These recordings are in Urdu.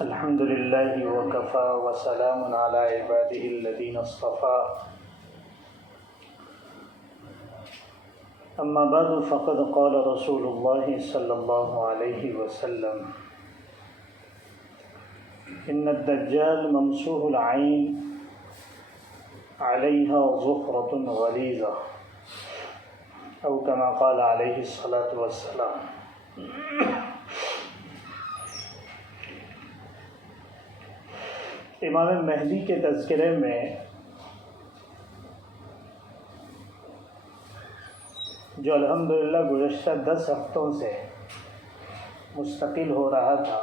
الحمد لله وكفى وسلام على عباده الذين اصطفى أما بعد فقد قال رسول الله صلى الله عليه وسلم إن الدجال ممسوح العين عليها زفرة غليظة أو كما قال عليه الصلاة والسلام۔ امام مہدی کے تذکرے میں جو الحمدللہ گزشتہ 10 ہفتوں سے مستقل ہو رہا تھا،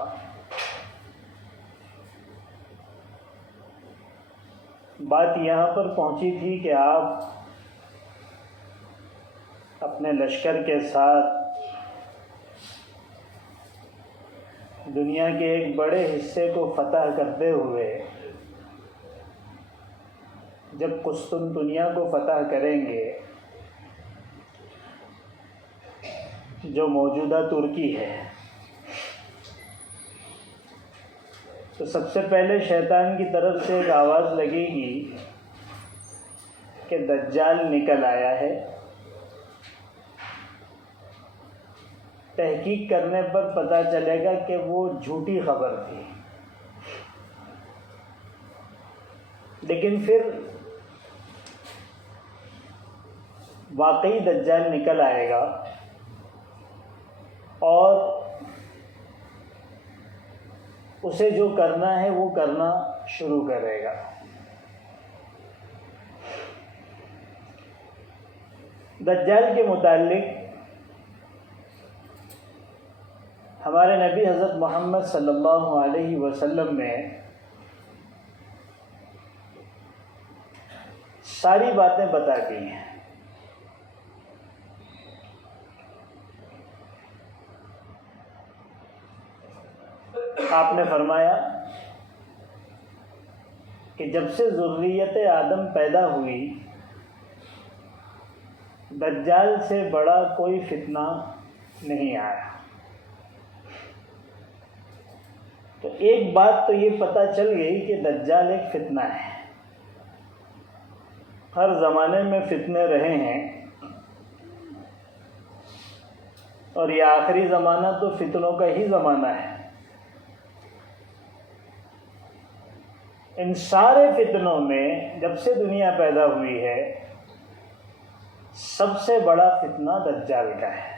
بات یہاں پر پہنچی تھی کہ آپ اپنے لشکر کے ساتھ دنیا کے ایک بڑے حصے کو فتح کرتے ہوئے جب قسطنطنیہ کو فتح کریں گے، جو موجودہ ترکی ہے، تو سب سے پہلے شیطان کی طرف سے ایک آواز لگے گی کہ دجال نکل آیا ہے۔ تحقیق کرنے پر پتہ چلے گا کہ وہ جھوٹی خبر تھی، لیکن پھر واقعی دجال نکل آئے گا اور اسے جو کرنا ہے وہ کرنا شروع کرے گا۔ دجال کے متعلق ہمارے نبی حضرت محمد صلی اللہ علیہ وسلم نے ساری باتیں بتا دی ہیں۔ آپ نے فرمایا کہ جب سے ذریت آدم پیدا ہوئی، دجال سے بڑا کوئی فتنہ نہیں آیا۔ تو ایک بات تو یہ پتہ چل گئی کہ دجال ایک فتنہ ہے۔ ہر زمانے میں فتنے رہے ہیں، اور یہ آخری زمانہ تو فتنوں کا ہی زمانہ ہے۔ ان سارے فتنوں میں جب سے دنیا پیدا ہوئی ہے، سب سے بڑا فتنہ دجال کا ہے۔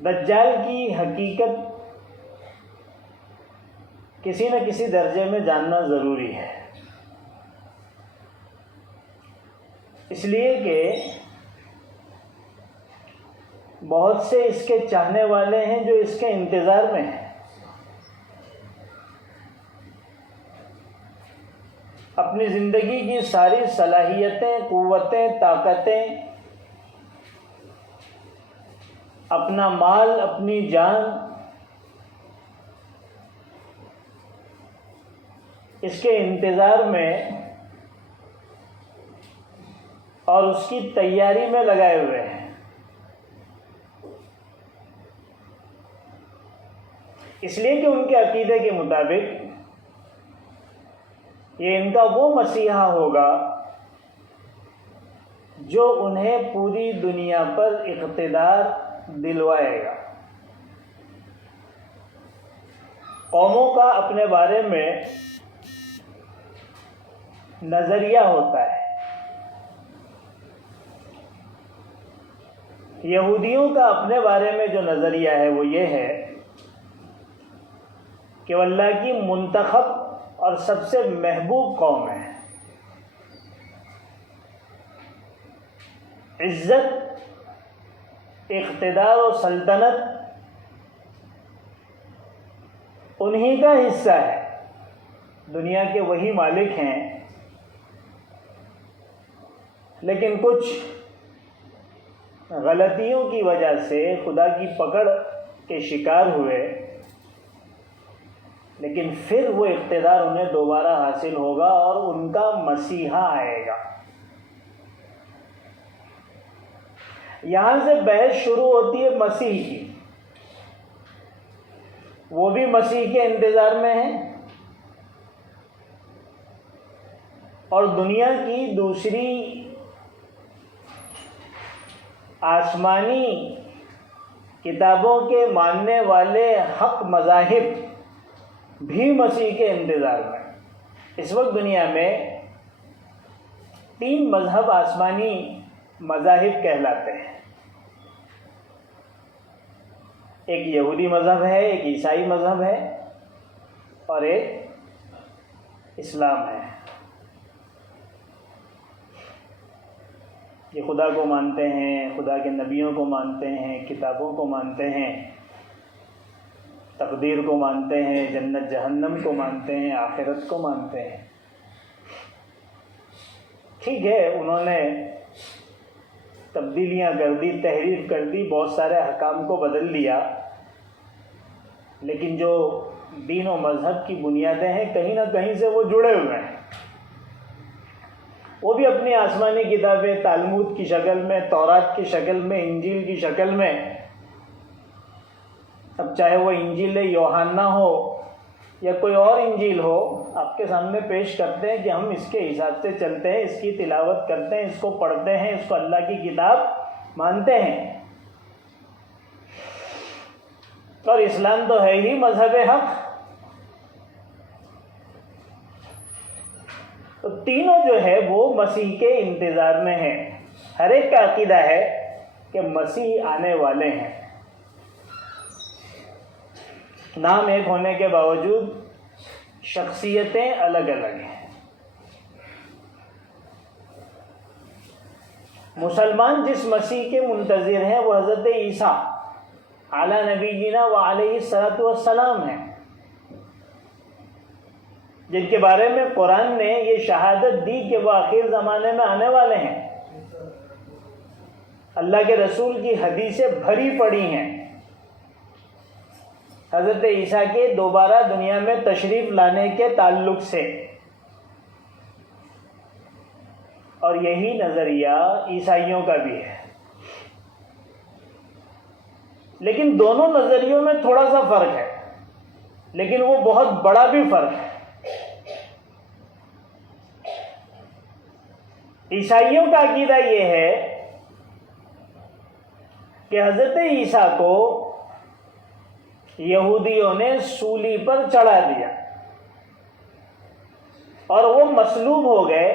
دجال کی حقیقت کسی نہ کسی درجے میں جاننا ضروری ہے، اس لیے کہ بہت سے اس کے چاہنے والے ہیں جو اس کے انتظار میں ہیں۔ اپنی زندگی کی ساری صلاحیتیں، قوتیں، طاقتیں، اپنا مال، اپنی جان اس کے انتظار میں اور اس کی تیاری میں لگائے ہوئے ہیں۔ اس لیے کہ ان کے عقیدے کے مطابق یہ ان کا وہ مسیحا ہوگا جو انہیں پوری دنیا پر اقتدار دلوائے گا۔ قوموں کا اپنے بارے میں نظریہ ہوتا ہے۔ یہودیوں کا اپنے بارے میں جو نظریہ ہے وہ یہ ہے کہ وہ اللہ کی منتخب اور سب سے محبوب قوم ہے۔ عزت، اقتدار و سلطنت انہی کا حصہ ہے، دنیا کے وہی مالک ہیں، لیکن کچھ غلطیوں کی وجہ سے خدا کی پکڑ کے شکار ہوئے، لیکن پھر وہ اقتدار انہیں دوبارہ حاصل ہوگا اور ان کا مسیحا آئے گا۔ یہاں سے بحث شروع ہوتی ہے مسیح کی، وہ بھی مسیح کے انتظار میں ہیں، اور دنیا کی دوسری آسمانی کتابوں کے ماننے والے حق مذاہب بھی مسیح کے انتظار میں۔ اس وقت دنیا میں 3 مذہب آسمانی مذاہب کہلاتے ہیں۔ ایک یہودی مذہب ہے، ایک عیسائی مذہب ہے، اور ایک اسلام ہے۔ یہ خدا کو مانتے ہیں، خدا کے نبیوں کو مانتے ہیں، کتابوں کو مانتے ہیں، تقدیر کو مانتے ہیں، جنت جہنم کو مانتے ہیں، آخرت کو مانتے ہیں۔ ٹھیک ہے، انہوں نے تبدیلیاں کر دی، تحریف کر دی، بہت سارے احکام کو بدل دیا، لیکن جو دین و مذہب کی بنیادیں ہیں کہیں نہ کہیں سے وہ جڑے ہوئے ہیں۔ وہ بھی اپنی آسمانی کتابیں تالمود کی شکل میں، تورات کی شکل میں، انجیل کی شکل میں، اب چاہے وہ انجیل یوحنا ہو یا کوئی اور انجیل ہو، آپ کے سامنے پیش کرتے ہیں کہ ہم اس کے حساب سے چلتے ہیں، اس کی تلاوت کرتے ہیں، اس کو پڑھتے ہیں، اس کو اللہ کی کتاب مانتے ہیں۔ اور اسلام تو ہے ہی مذہب حق۔ تو تینوں جو ہے وہ مسیح کے انتظار میں ہیں۔ ہر ایک کا عقیدہ ہے کہ مسیح آنے والے ہیں۔ نام ایک ہونے کے باوجود شخصیتیں الگ الگ ہیں۔ مسلمان جس مسیح کے منتظر ہیں وہ حضرت عیسیٰ اعلیٰ نبینا و علیہ الصلوۃ والسلام ہیں، جن کے بارے میں قرآن نے یہ شہادت دی کہ وہ آخر زمانے میں آنے والے ہیں۔ اللہ کے رسول کی حدیثیں بھری پڑی ہیں حضرت عیسیٰ کے دوبارہ دنیا میں تشریف لانے کے تعلق سے، اور یہی نظریہ عیسائیوں کا بھی ہے۔ لیکن دونوں نظریوں میں تھوڑا سا فرق ہے، لیکن وہ بہت بڑا بھی فرق ہے۔ عیسائیوں کا عقیدہ یہ ہے کہ حضرت عیسیٰ کو یہودیوں نے سولی پر چڑھا دیا اور وہ مصلوب ہو گئے،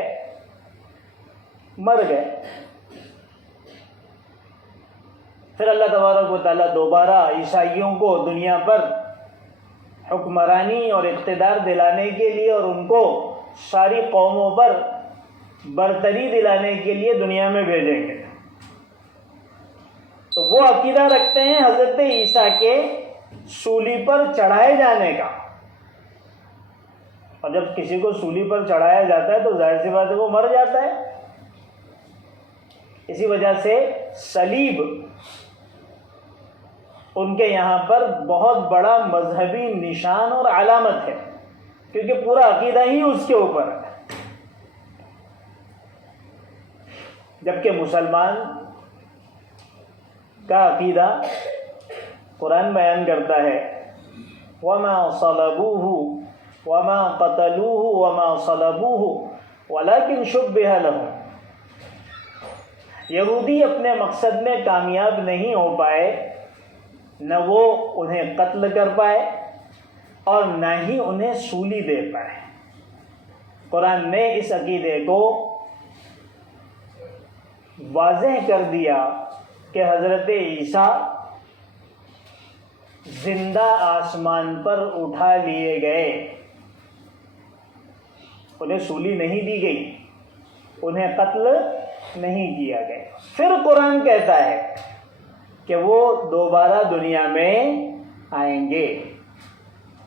مر گئے۔ پھر اللہ تبارک و تعالیٰ دوبارہ عیسائیوں کو دنیا پر حکمرانی اور اقتدار دلانے کے لیے اور ان کو ساری قوموں پر برتری دلانے کے لیے دنیا میں بھیجیں گے۔ تو وہ عقیدہ رکھتے ہیں حضرت عیسیٰ کے سولی پر چڑھائے جانے کا، اور جب کسی کو سولی پر چڑھایا جاتا ہے تو ظاہر سی بات ہے وہ مر جاتا ہے۔ اسی وجہ سے صلیب ان کے یہاں پر بہت بڑا مذہبی نشان اور علامت ہے، کیونکہ پورا عقیدہ ہی اس کے اوپر ہے۔ جبکہ مسلمان کا عقیدہ قرآن بیان کرتا ہے وَمَا صَلَبُوهُ وَمَا قَتَلُوهُ وَمَا صَلَبُوهُ وَلَكِنْ شُبِّهَ لَهُمْ۔ یہودی اپنے مقصد میں کامیاب نہیں ہو پائے، نہ وہ انہیں قتل کر پائے اور نہ ہی انہیں سولی دے پائے۔ قرآن نے اس عقیدے کو واضح کر دیا کہ حضرت عیسیٰ زندہ آسمان پر اٹھا لیے گئے، انہیں سولی نہیں دی گئی، انہیں قتل نہیں کیا گیا۔ پھر قرآن کہتا ہے کہ وہ دوبارہ دنیا میں آئیں گے۔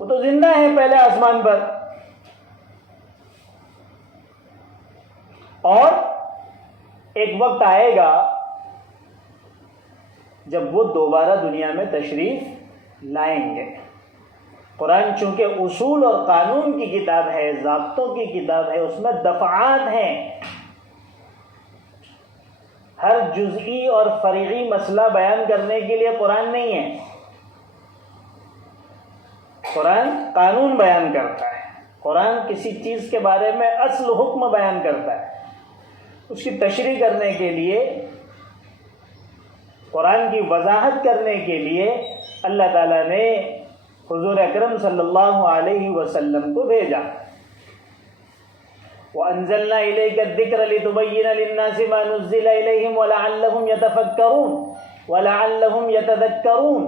وہ تو زندہ ہے پہلے آسمان پر، اور ایک وقت آئے گا جب وہ دوبارہ دنیا میں تشریف لائیں گے۔ قرآن چونکہ اصول اور قانون کی کتاب ہے، ضابطوں کی کتاب ہے، اس میں دفعات ہیں۔ ہر جزئی اور فرعی مسئلہ بیان کرنے کے لیے قرآن نہیں ہے۔ قرآن قانون بیان کرتا ہے، قرآن کسی چیز کے بارے میں اصل حکم بیان کرتا ہے، اس کی تشریح کرنے کے لیے، قرآن کی وضاحت کرنے کے لیے اللہ تعالیٰ نے حضور اکرم صلی اللہ علیہ وسلم کو بھیجا۔ وَأَنزَلْنَا إِلَيْكَ الذِّكْرَ لِتُبَيِّنَ لِلنَّاسِ مَا نُزِّلَ إِلَيْهِمْ وَلَعَلَّهُمْ يَتَفَكَّرُونَ وَلَعَلَّهُمْ يَتَذَكَّرُونَ۔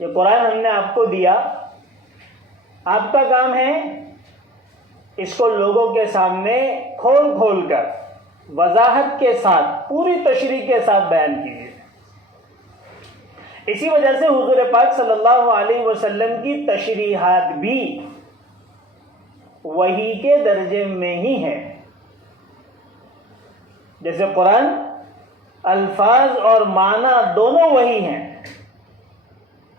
یہ قرآن ہم نے آپ کو دیا، آپ کا کام ہے اس کو لوگوں کے سامنے کھول کھول کر وضاحت کے ساتھ، پوری تشریح کے ساتھ بیان کیجیے۔ اسی وجہ سے حضور پاک صلی اللہ علیہ وسلم کی تشریحات بھی وحی کے درجے میں ہی ہیں۔ جیسے قرآن الفاظ اور معنی دونوں وحی ہیں،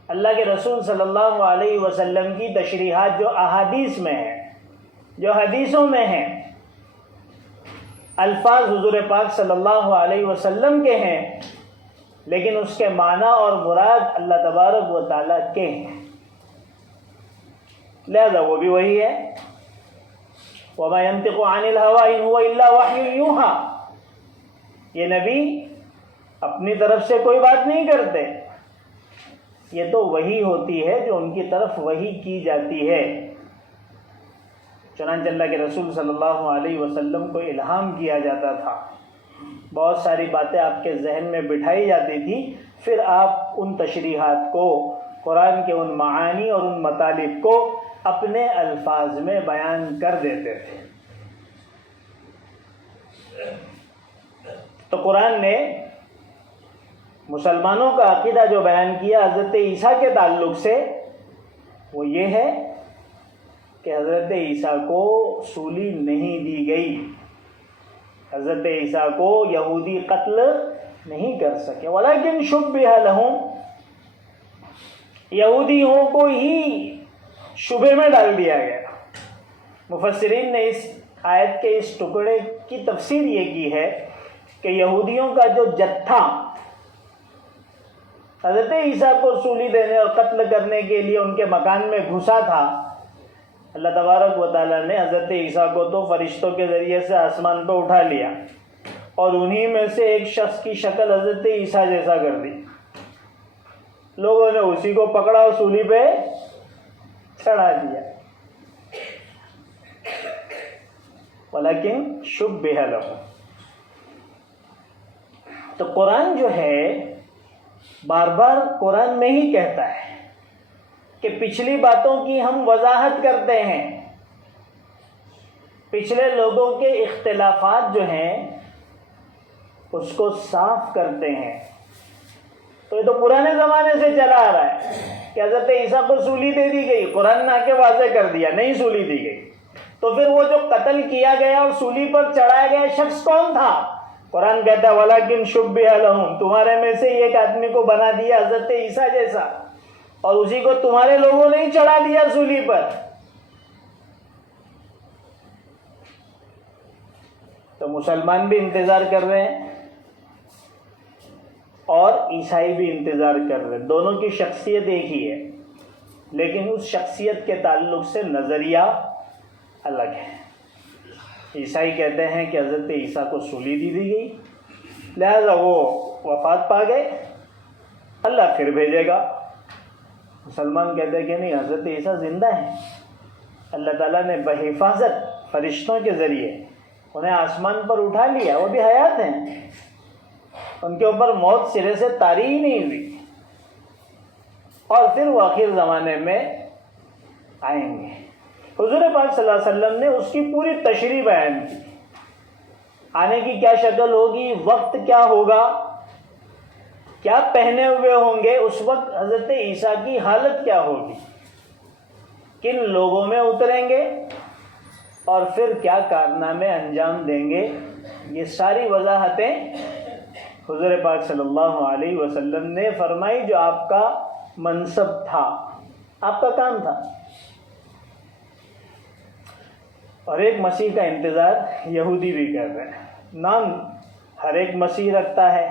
اللہ کے رسول صلی اللہ علیہ وسلم کی تشریحات جو احادیث میں ہیں، جو حدیثوں میں ہیں، الفاظ حضور پاک صلی اللہ علیہ وسلم کے ہیں، لیکن اس کے معنی اور مراد اللہ تبارک و تعالیٰ کے ہیں، لہذا وہ بھی وہی ہے۔ وَمَا يَنطِقُ عَنِ الْهَوَىٰ إِنْ هُوَ إِلَّا وَحْيٌ يُوحَىٰ۔ یہ نبی اپنی طرف سے کوئی بات نہیں کرتے، یہ تو وحی ہوتی ہے جو ان کی طرف وحی کی جاتی ہے۔ چنانچہ اللہ کے رسول صلی اللہ علیہ وسلم کو الہام کیا جاتا تھا، بہت ساری باتیں آپ کے ذہن میں بٹھائی جاتی تھی، پھر آپ ان تشریحات کو، قرآن کے ان معانی اور ان مطالب کو اپنے الفاظ میں بیان کر دیتے تھے۔ تو قرآن نے مسلمانوں کا عقیدہ جو بیان کیا حضرت عیسیٰ کے تعلق سے، وہ یہ ہے کہ حضرت عیسیٰ کو سولی نہیں دی گئی، حضرت عیسیٰ کو یہودی قتل نہیں کر سکے، ولیکن شبہ لہم، یہودیوں کو ہی شبہ میں ڈال دیا گیا۔ مفسرین نے اس آیت کے اس ٹکڑے کی تفسیر یہ کی ہے کہ یہودیوں کا جو جتھا حضرت عیسیٰ کو سولی دینے اور قتل کرنے کے لیے ان کے مکان میں گھسا تھا، اللہ تبارک و تعالیٰ نے حضرت عیسیٰ کو تو فرشتوں کے ذریعے سے آسمان پہ اٹھا لیا، اور انہی میں سے ایک شخص کی شکل حضرت عیسیٰ جیسا کر دی، لوگوں نے اسی کو پکڑا اور سولی پہ چڑھا دیا، ولیکن شبہ لہم۔ تو قرآن جو ہے بار بار قرآن میں ہی کہتا ہے کہ پچھلی باتوں کی ہم وضاحت کرتے ہیں، پچھلے لوگوں کے اختلافات جو ہیں اس کو صاف کرتے ہیں۔ تو یہ تو پرانے زمانے سے چلا آ رہا ہے کہ حضرت عیسیٰ کو سولی دے دی گئی، قرآن نے آ کے واضح کر دیا نہیں سولی دی گئی۔ تو پھر وہ جو قتل کیا گیا اور سولی پر چڑھایا گیا شخص کون تھا؟ قرآن کہتا ہے وَلَكِنْ شُبِّهَ لَهُمْ، تمہارے میں سے ایک آدمی کو بنا دیا حضرت عیسیٰ جیسا، اور اسی کو تمہارے لوگوں نے ہی چڑھا دیا سولی پر۔ تو مسلمان بھی انتظار کر رہے ہیں اور عیسائی بھی انتظار کر رہے ہیں، دونوں کی شخصیت ایک ہی ہے، لیکن اس شخصیت کے تعلق سے نظریہ الگ ہے۔ عیسائی کہتے ہیں کہ حضرت عیسیٰ کو سولی دی گئی، لہذا وہ وفات پا گئے، اللہ پھر بھیجے گا۔ مسلمان کہتے ہیں کہ نہیں، حضرت عیسیٰ زندہ ہیں، اللہ تعالیٰ نے بحفاظت فرشتوں کے ذریعے انہیں آسمان پر اٹھا لیا، وہ بھی حیات ہیں، ان کے اوپر موت سرے سے طاری ہی نہیں ہوئی، اور پھر وہ آخر زمانے میں آئیں گے۔ حضور پاک صلی اللہ علیہ وسلم نے اس کی پوری تشریح بیان کی، آنے کی کیا شکل ہوگی، وقت کیا ہوگا، کیا پہنے ہوئے ہوں گے، اس وقت حضرت عیسیٰ کی حالت کیا ہوگی، کن لوگوں میں اتریں گے، اور پھر کیا کارنامے انجام دیں گے۔ یہ ساری وضاحتیں حضور پاک صلی اللہ علیہ وسلم نے فرمائی، جو آپ کا منصب تھا، آپ کا کام تھا۔ اور ایک مسیح کا انتظار یہودی بھی کر رہے ہیں، نام ہر ایک مسیح رکھتا ہے،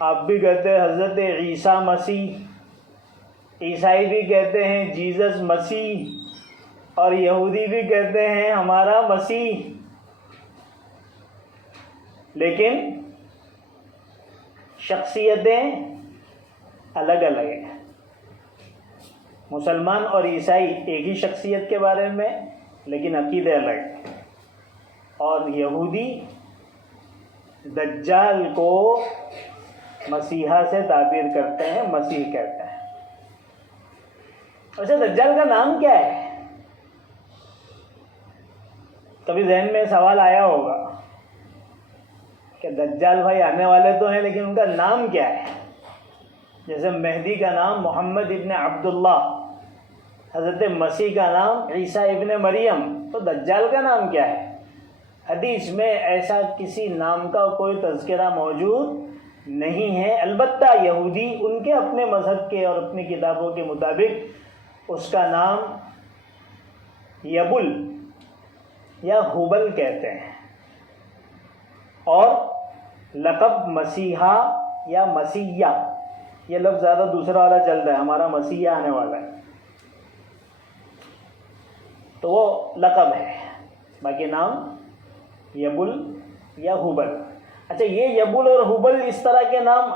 آپ بھی کہتے ہیں حضرت عیسیٰ مسیح، عیسائی بھی کہتے ہیں جیزس مسیح، اور یہودی بھی کہتے ہیں ہمارا مسیح، لیکن شخصیتیں الگ الگ ہیں۔ مسلمان اور عیسائی ایک ہی شخصیت کے بارے میں، لیکن عقیدے الگ ہیں۔ اور یہودی دجال کو مسیحا سے تعبیر کرتے ہیں، مسیح کہتے ہیں۔ ویسے دجال کا نام کیا ہے؟ کبھی ذہن میں سوال آیا ہوگا کہ دجال بھائی آنے والے تو ہیں، لیکن ان کا نام کیا ہے؟ جیسے مہدی کا نام محمد ابن عبداللہ، حضرت مسیح کا نام عیسیٰ ابن مریم، تو دجال کا نام کیا ہے؟ حدیث میں ایسا کسی نام کا کوئی تذکرہ موجود نہیں ہے۔ البتہ یہودی ان کے اپنے مذہب کے اور اپنی کتابوں کے مطابق اس کا نام یبل یا حبل کہتے ہیں، اور لقب مسیحا یا مسیح، یہ لفظ زیادہ دوسرا والا چلتا ہے، ہمارا مسیح آنے والا ہے، تو وہ لقب ہے، باقی نام یبل یا حبل۔ اچھا، یہ یبل اور حبل اس طرح کے نام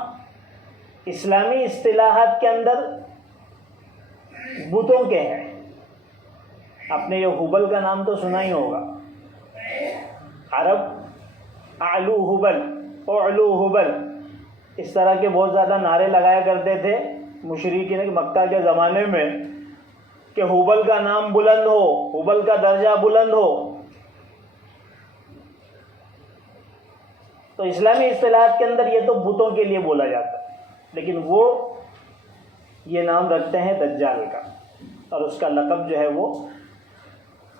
اسلامی اصطلاحات کے اندر بتوں کے ہیں۔ آپ نے یہ حبل کا نام تو سنا ہی ہوگا، عرب اعلو حبل، اعلو حبل، اس طرح کے بہت زیادہ نعرے لگایا کرتے تھے مشرکین مکہ کے زمانے میں کہ حبل کا نام بلند ہو، حبل کا درجہ بلند ہو۔ تو اسلامی اصطلاحات کے اندر یہ تو بتوں کے لیے بولا جاتا ہے، لیکن وہ یہ نام رکھتے ہیں دجال کا، اور اس کا لقب جو ہے وہ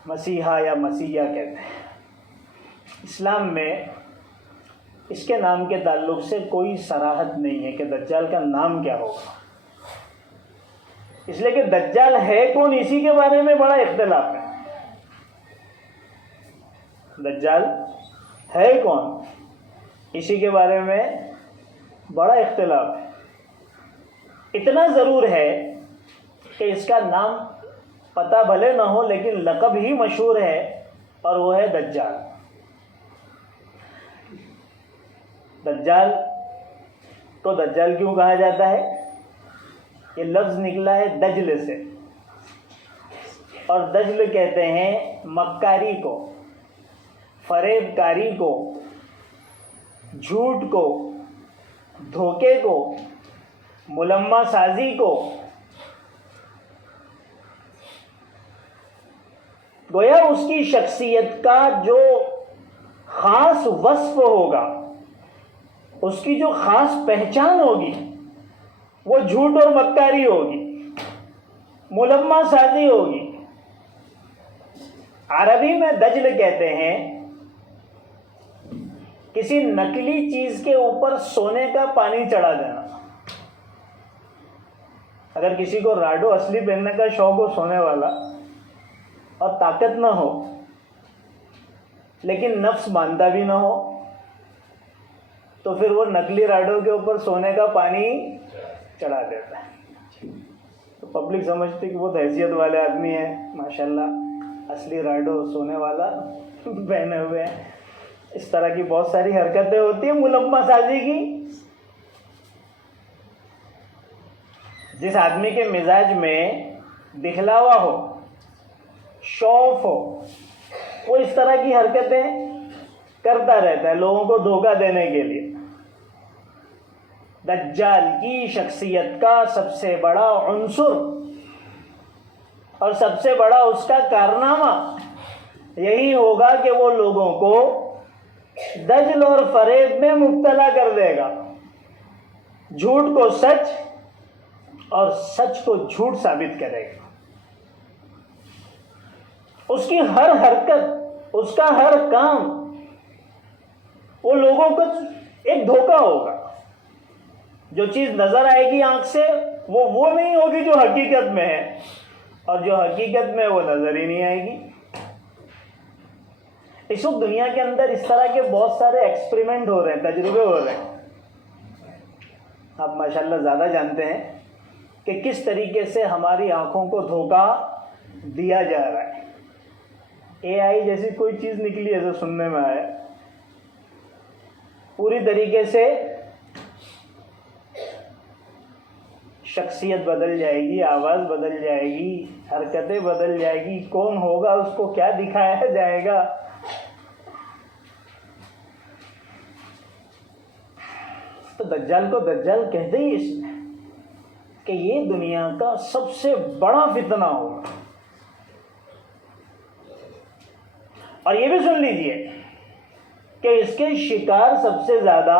مسیحا یا مسیحا کہتے ہیں۔ اسلام میں اس کے نام کے تعلق سے کوئی صراحت نہیں ہے کہ دجال کا نام کیا ہوگا، اس لیے کہ دجال ہے کون، اسی کے بارے میں بڑا اختلاف ہے۔ دجال ہے کون، اسی کے بارے میں بڑا اختلاف ہے۔ اتنا ضرور ہے کہ اس کا نام پتہ بھلے نہ ہو، لیکن لقب ہی مشہور ہے، اور وہ ہے دجال۔ دجال کو دجال کیوں کہا جاتا ہے؟ یہ لفظ نکلا ہے دجل سے، اور دجل کہتے ہیں مکاری کو، فریب کاری کو، جھوٹ کو، دھوکے کو، ملمہ سازی کو۔ گویا اس کی شخصیت کا جو خاص وصف ہوگا، اس کی جو خاص پہچان ہوگی، وہ جھوٹ اور مکاری ہوگی، ملمہ سازی ہوگی۔ عربی میں دجل کہتے ہیں کسی نکلی چیز کے اوپر سونے کا پانی چڑھا دینا۔ اگر کسی کو راڈو اصلی پہننے کا شوق ہو، سونے والا، اور طاقت نہ ہو، لیکن نفس مانتا بھی نہ ہو، تو پھر وہ نکلی راڈو کے اوپر سونے کا پانی چڑھا دیتا ہے۔ تو پبلک سمجھتی کہ بہت حیثیت والے آدمی ہیں، ماشاءاللہ اصلی راڈو سونے والا پہنے ہوئے ہیں۔ اس طرح کی بہت ساری حرکتیں ہوتی ہیں ملمہ سازی کی۔ جس آدمی کے مزاج میں دکھلاوا ہو، شوف ہو، وہ اس طرح کی حرکتیں کرتا رہتا ہے لوگوں کو دھوکہ دینے کے لیے۔ دجال کی شخصیت کا سب سے بڑا عنصر اور سب سے بڑا اس کا کارنامہ یہی ہوگا کہ وہ لوگوں کو دجل اور فریب میں مبتلا کر دے گا، جھوٹ کو سچ اور سچ کو جھوٹ ثابت کرے گا۔ اس کی ہر حرکت، اس کا ہر کام، وہ لوگوں کو ایک دھوکہ ہوگا۔ جو چیز نظر آئے گی آنکھ سے، وہ نہیں ہوگی جو حقیقت میں ہے، اور جو حقیقت میں وہ نظر ہی نہیں آئے گی۔ اس وقت دنیا کے اندر اس طرح کے بہت سارے ایکسپریمنٹ ہو رہے ہیں، تجربے ہو رہے ہیں۔ آپ ماشاءاللہ زیادہ جانتے ہیں کہ کس طریقے سے ہماری آنکھوں کو دھوکہ دیا جا رہا ہے. اے آئی جیسی کوئی چیز نکلی ایسا سننے میں آیا, پوری طریقے سے شخصیت بدل جائے گی, آواز بدل جائے گی, حرکتیں بدل جائے گی, کون ہوگا, اس کو کیا دکھایا جائے گا. تو دجال کو دجال کہتے ہی اس میں کہ یہ دنیا کا سب سے بڑا فتنہ ہوگا. اور یہ بھی سن لیجئے کہ اس کے شکار سب سے زیادہ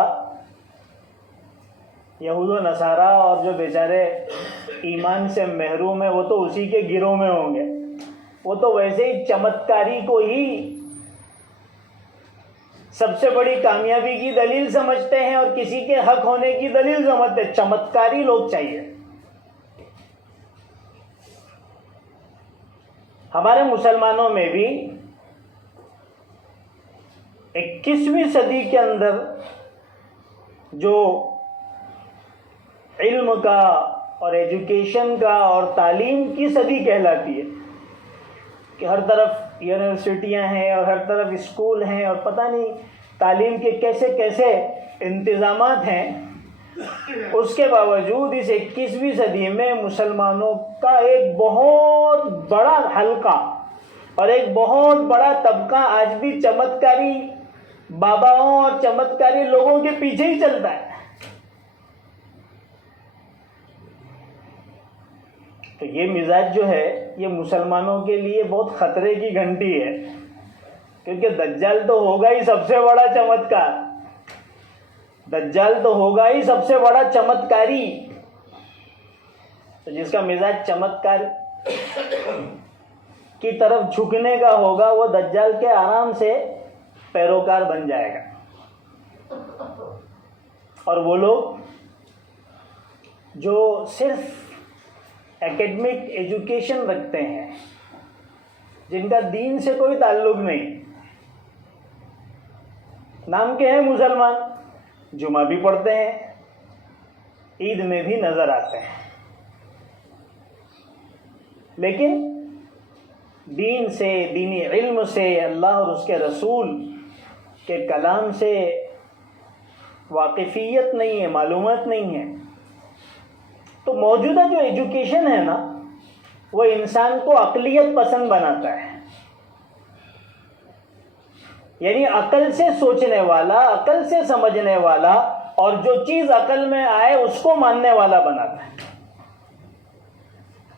یہود و نصارہ اور جو بیچارے ایمان سے محروم ہیں وہ تو اسی کے گروہ میں ہوں گے. وہ تو ویسے ہی چمتکاری کو ہی سب سے بڑی کامیابی کی دلیل سمجھتے ہیں اور کسی کے حق ہونے کی دلیل سمجھتے ہیں. چمتکاری لوگ چاہیے. ہمارے مسلمانوں میں بھی 21ویں صدی کے اندر جو علم کا اور ایجوکیشن کا اور تعلیم کی صدی کہلاتی ہے کہ ہر طرف یونیورسٹیاں ہیں اور ہر طرف اسکول ہیں اور پتہ نہیں تعلیم کے کیسے کیسے انتظامات ہیں, اس کے باوجود اس 21ویں صدی میں مسلمانوں کا ایک بہت بڑا حلقہ اور ایک بہت بڑا طبقہ آج بھی چمتکاری باباؤں اور چمتکاری لوگوں کے پیچھے ہی چلتا ہے. تو یہ مزاج جو ہے یہ مسلمانوں کے لیے بہت خطرے کی گھنٹی ہے, کیونکہ دجال تو ہوگا ہی سب سے بڑا چمتکار, دجال تو ہوگا ہی سب سے بڑا چمتکاری. تو جس کا مزاج چمتکار کی طرف جھکنے کا ہوگا وہ دجال کے آرام سے پیروکار بن جائے گا. اور وہ لوگ جو صرف ایکیڈمک ایجوکیشن رکھتے ہیں, جن کا دین سے کوئی تعلق نہیں, نام کے ہیں مسلمان, جمعہ بھی پڑھتے ہیں, عید میں بھی نظر آتے ہیں, لیکن دین سے, دینی علم سے, اللہ اور اس کے رسول کے کلام سے واقفیت نہیں ہے, معلومات نہیں ہے. تو موجودہ جو ایجوکیشن ہے نا وہ انسان کو عقلیت پسند بناتا ہے, یعنی عقل سے سوچنے والا, عقل سے سمجھنے والا اور جو چیز عقل میں آئے اس کو ماننے والا بناتا ہے.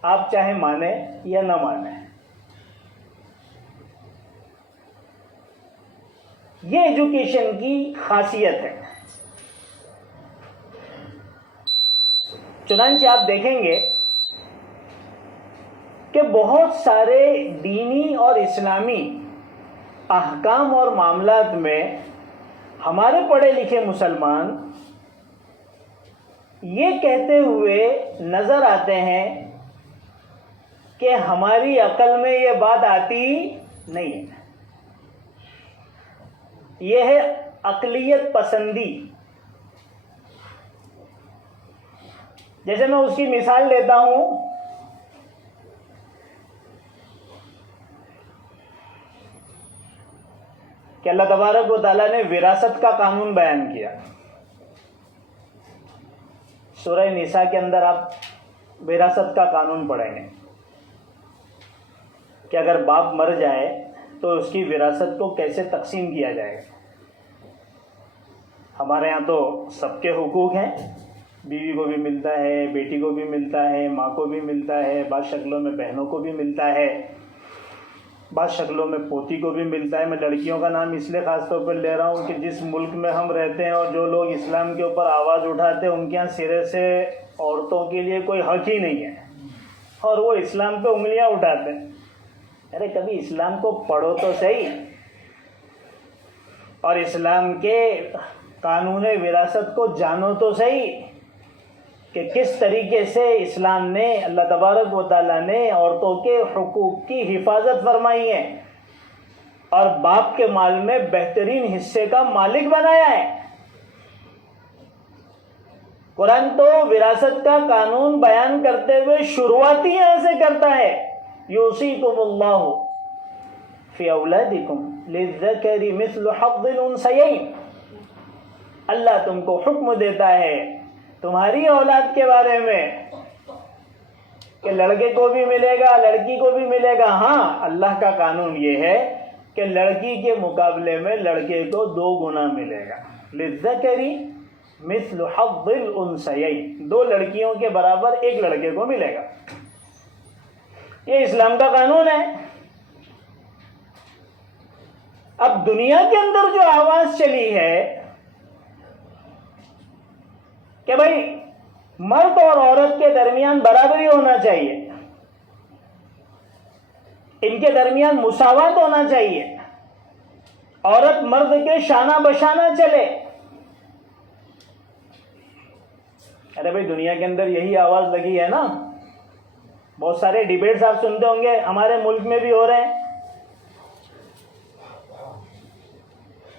آپ چاہے مانیں یا نہ مانیں, یہ ایجوکیشن کی خاصیت ہے. چنانچہ آپ دیکھیں گے کہ بہت سارے دینی اور اسلامی احکام اور معاملات میں ہمارے پڑھے لکھے مسلمان یہ کہتے ہوئے نظر آتے ہیں کہ ہماری عقل میں یہ بات آتی نہیں ہے. یہ ہے عقلیت پسندی. جیسے میں اس کی مثال دیتا ہوں کہ اللہ تبارک و تعالیٰ نے وراثت کا قانون بیان کیا. سورہ نساء کے اندر آپ وراثت کا قانون پڑھیں گے کہ اگر باپ مر جائے تو اس کی وراثت کو کیسے تقسیم کیا جائے گا. ہمارے ہاں تو سب کے حقوق ہیں, بیوی کو بھی ملتا ہے, بیٹی کو بھی ملتا ہے, ماں کو بھی ملتا ہے, بعض شکلوں میں بہنوں کو بھی ملتا ہے, بعض شکلوں میں پوتی کو بھی ملتا ہے. میں لڑکیوں کا نام اس لیے خاص طور پر لے رہا ہوں کہ جس ملک میں ہم رہتے ہیں اور جو لوگ اسلام کے اوپر آواز اٹھاتے ہیں ان کے یہاں سرے سے عورتوں کے لیے کوئی حق ہی نہیں ہے اور وہ اسلام پہ انگلیاں اٹھاتے ہیں. ارے کبھی اسلام کو پڑھو تو صحیح, اور اسلام کے قانون وراثت کو جانو تو صحیح کہ کس طریقے سے اسلام نے, اللہ تبارک و تعالیٰ نے عورتوں کے حقوق کی حفاظت فرمائی ہے اور باپ کے مال میں بہترین حصے کا مالک بنایا ہے. قرآن تو وراثت کا قانون بیان کرتے ہوئے شروعات ہی یہاں سے کرتا ہے، یوصیکم اللہ فی اولادکم للذکر مثل حظ الانثیین۔ اللہ تم کو حکم دیتا ہے تمہاری اولاد کے بارے میں کہ لڑکے کو بھی ملے گا لڑکی کو بھی ملے گا۔ ہاں، اللہ کا قانون یہ ہے کہ لڑکی کے مقابلے میں لڑکے کو 2 گنا ملے گا، للذکر مثل حظ الانثیین، 2 لڑکیوں کے برابر 1 لڑکے کو ملے گا۔ یہ اسلام کا قانون ہے۔ اب دنیا کے اندر جو آواز چلی ہے کہ بھائی مرد اور عورت کے درمیان برابری ہونا چاہیے، ان کے درمیان مساوات ہونا چاہیے، عورت مرد کے شانہ بشانہ چلے۔ ارے بھائی دنیا کے اندر یہی آواز لگی ہے نا، بہت سارے ڈیبیٹس آپ سنتے ہوں گے، ہمارے ملک میں بھی ہو رہے ہیں۔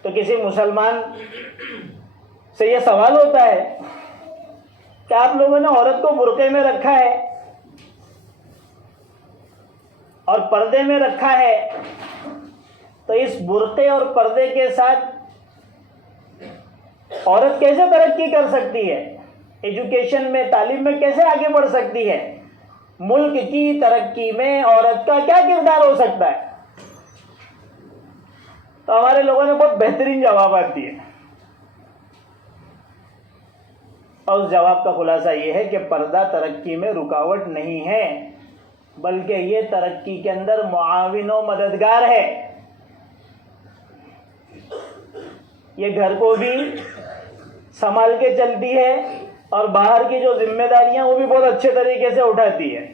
تو کسی مسلمان سے یہ سوال ہوتا ہے کہ آپ لوگوں نے عورت کو برقعے میں رکھا ہے اور پردے میں رکھا ہے، تو اس برقعے اور پردے کے ساتھ عورت کیسے ترقی کر سکتی ہے؟ ایجوکیشن میں، تعلیم میں کیسے آگے بڑھ سکتی ہے؟ ملک کی ترقی میں عورت کا کیا کردار ہو سکتا ہے؟ تو ہمارے لوگوں نے بہت بہترین جوابات دیے، اور اس جواب کا خلاصہ یہ ہے کہ پردہ ترقی میں رکاوٹ نہیں ہے، بلکہ یہ ترقی کے اندر معاون و مددگار ہے۔ یہ گھر کو بھی سنبھال کے چلتی ہے اور باہر کی جو ذمہ داریاں وہ بھی بہت اچھے طریقے سے اٹھاتی ہے۔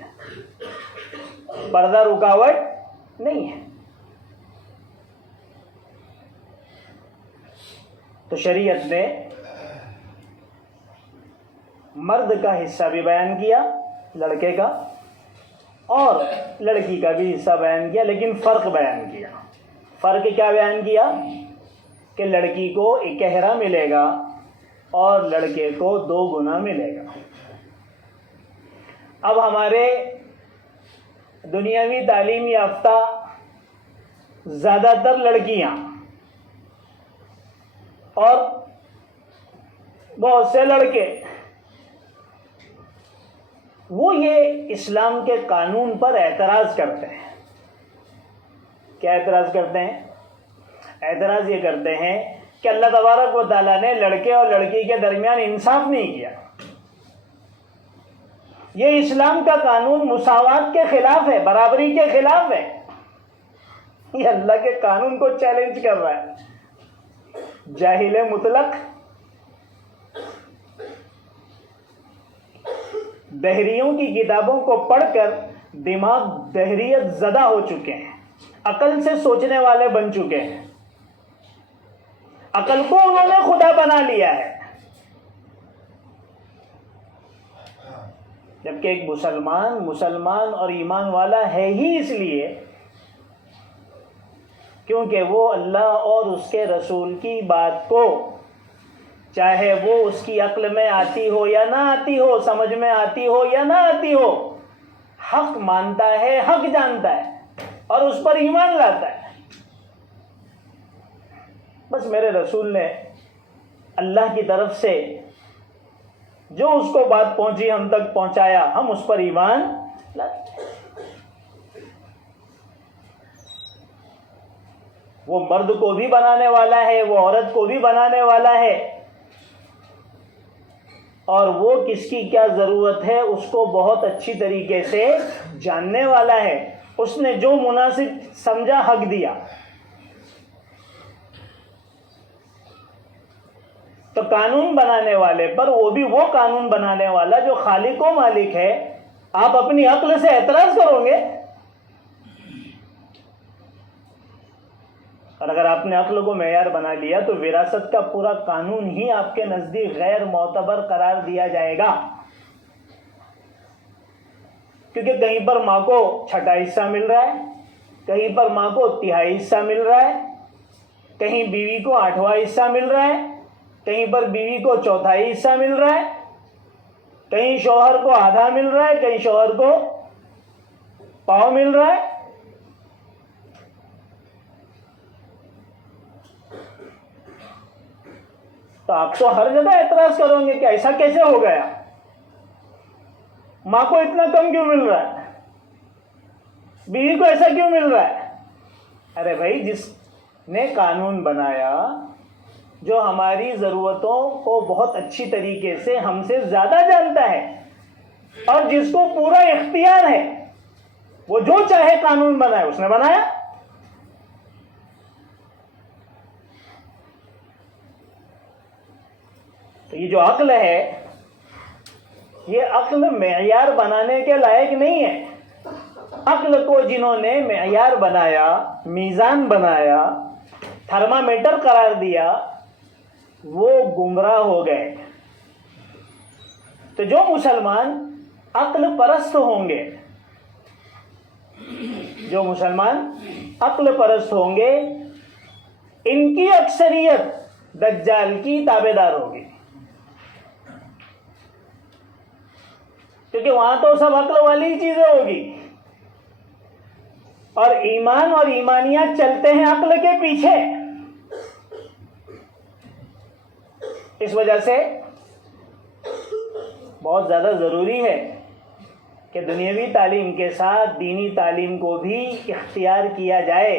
پردہ رکاوٹ نہیں ہے۔ تو شریعت نے مرد کا حصہ بھی بیان کیا، لڑکے کا، اور لڑکی کا بھی حصہ بیان کیا، لیکن فرق بیان کیا۔ فرق کیا بیان کیا؟ کہ لڑکی کو 1 ملے گا اور لڑکے کو 2 گنا ملے گا۔ اب ہمارے دنیاوی تعلیم یافتہ زیادہ تر لڑکیاں اور بہت سے لڑکے وہ یہ اسلام کے قانون پر اعتراض کرتے ہیں۔ کیا اعتراض کرتے ہیں؟ اعتراض یہ کرتے ہیں کہ اللہ تبارک و تعالیٰ نے لڑکے اور لڑکی کے درمیان انصاف نہیں کیا۔ یہ اسلام کا قانون مساوات کے خلاف ہے، برابری کے خلاف ہے۔ یہ اللہ کے قانون کو چیلنج کر رہا ہے۔ جاہل مطلق دہریوں کی کتابوں کو پڑھ کر دماغ دہریت زدہ ہو چکے ہیں، عقل سے سوچنے والے بن چکے ہیں، عقل کو انہوں نے خدا بنا لیا ہے۔ جبکہ ایک مسلمان اور ایمان والا ہے ہی اس لیے کیونکہ وہ اللہ اور اس کے رسول کی بات کو، چاہے وہ اس کی عقل میں آتی ہو یا نہ آتی ہو، سمجھ میں آتی ہو یا نہ آتی ہو، حق مانتا ہے، حق جانتا ہے اور اس پر ایمان لاتا ہے۔ بس میرے رسول نے اللہ کی طرف سے جو اس کو بات پہنچی ہم تک پہنچایا، ہم اس پر ایمان لاتے ہیں۔ وہ مرد کو بھی بنانے والا ہے، وہ عورت کو بھی بنانے والا ہے، اور وہ کس کی کیا ضرورت ہے اس کو بہت اچھی طریقے سے جاننے والا ہے۔ اس نے جو مناسب سمجھا حق دیا۔ تو قانون بنانے والے پر، وہ بھی وہ قانون بنانے والا جو خالق و مالک ہے، آپ اپنی عقل سے اعتراض کرو گے؟ اور اگر آپ نے عقل کو معیار بنا لیا تو وراثت کا پورا قانون ہی آپ کے نزدیک غیر معتبر قرار دیا جائے گا، کیونکہ کہیں پر ماں کو 6واں حصہ مل رہا ہے، کہیں پر ماں کو 3/4 حصہ مل رہا ہے، کہیں بیوی کو 8واں حصہ مل رہا ہے، کہیں پر بیوی کو 4تھائی حصہ مل رہا ہے۔ کہیں شوہر کو آدھا مل رہا ہے، کہیں شوہر کو پاؤ مل رہا ہے. تو آپ تو ہر جگہ اعتراض کرو گے کہ ایسا کیسے ہو گیا، ماں کو اتنا کم کیوں مل رہا ہے، بیوی کو ایسا کیوں مل رہا ہے. ارے بھائی، جس نے قانون بنایا، جو ہماری ضرورتوں کو بہت اچھی طریقے سے ہم سے زیادہ جانتا ہے اور جس کو پورا اختیار ہے، وہ جو چاہے قانون بنائے، اس نے بنایا. تو یہ جو عقل ہے، یہ عقل معیار بنانے کے لائق نہیں ہے. عقل کو جنہوں نے معیار بنایا، میزان بنایا، تھرمامیٹر قرار دیا، وہ گمراہ ہو گئے. تو جو مسلمان عقل پرست ہوں گے، جو مسلمان عقل پرست ہوں گے، ان کی اکثریت دجال کی تابع دار ہوگی. کیونکہ وہاں تو سب عقل والی ہی چیزیں ہوگی، اور ایمان اور ایمانیات چلتے ہیں عقل کے پیچھے. اس وجہ سے بہت زیادہ ضروری ہے کہ دنیاوی تعلیم کے ساتھ دینی تعلیم کو بھی اختیار کیا جائے،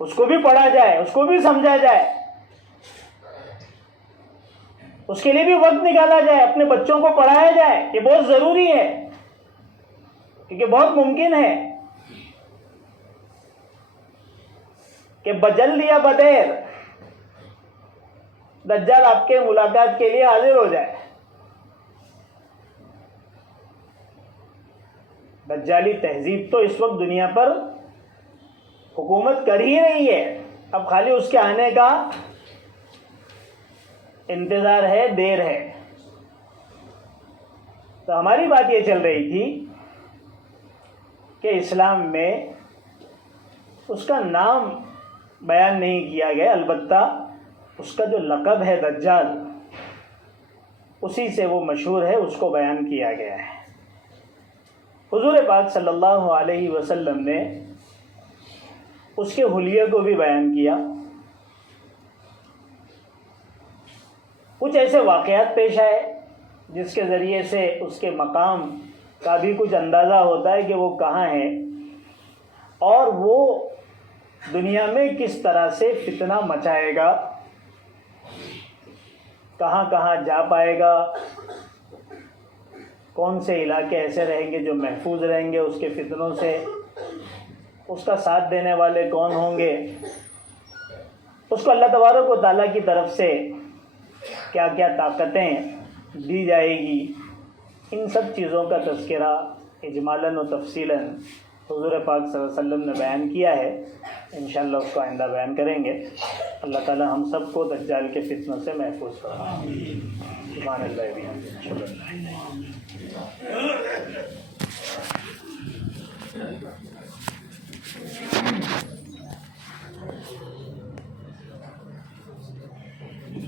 اس کو بھی پڑھا جائے، اس کو بھی سمجھا جائے، اس کے لیے بھی وقت نکالا جائے، اپنے بچوں کو پڑھایا جائے. یہ بہت ضروری ہے، کیونکہ بہت ممکن ہے کہ بجلد یا بدیر دجال آپ کے ملاقات کے لیے حاضر ہو جائے. دجالی تہذیب تو اس وقت دنیا پر حکومت کر ہی رہی ہے، اب خالی اس کے آنے کا انتظار ہے، دیر ہے. تو ہماری بات یہ چل رہی تھی کہ اسلام میں اس کا نام بیان نہیں کیا گیا، البتہ اس کا جو لقب ہے دجال، اسی سے وہ مشہور ہے، اس کو بیان کیا گیا ہے. حضور پاک صلی اللہ علیہ وسلم نے اس کے حلیے کو بھی بیان کیا. کچھ ایسے واقعات پیش آئے جس کے ذریعے سے اس کے مقام کا بھی کچھ اندازہ ہوتا ہے کہ وہ کہاں ہے اور وہ دنیا میں کس طرح سے فتنہ مچائے گا، کہاں کہاں جا پائے گا، کون سے علاقے ایسے رہیں گے جو محفوظ رہیں گے اس کے فتنوں سے، اس کا ساتھ دینے والے کون ہوں گے، اس کو اللہ تبارک و تعالیٰ کی طرف سے کیا کیا طاقتیں دی جائے گی. ان سب چیزوں کا تذکرہ اجمالاً و تفصیلاً حضور پاک صلی اللہ علیہ وسلم نے بیان کیا ہے. انشاءاللہ اس کو آئندہ بیان کریں گے. اللہ تعالی ہم سب کو دجال کے فتنوں سے محفوظ فرمائے. سبحان اللہ.